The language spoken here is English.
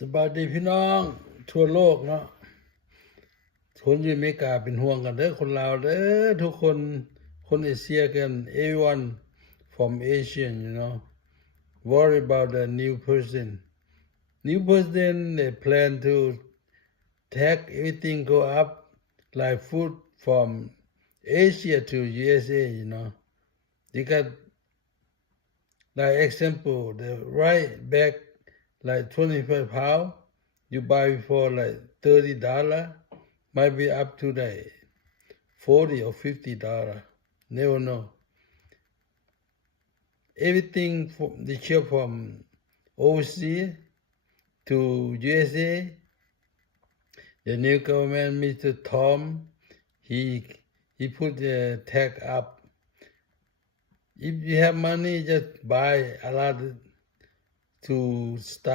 สบายดีพี่น้องทั่วโลกเนาะคนอยู่อเมริกาเป็นห่วงกันเด้อคนลาวเด้อทุกคนเอเชียกัน everyone from Asian worry about the new president they plan to tax everything go up like food from Asia to USA they got like example the right back like 25 pounds you buy for like $30 might be up to like $40 or $50. Never know. Everything from the ship from overseas to USA. The new government, Mr. Tom, he put the tax up. If you have money, just buy a lot to stock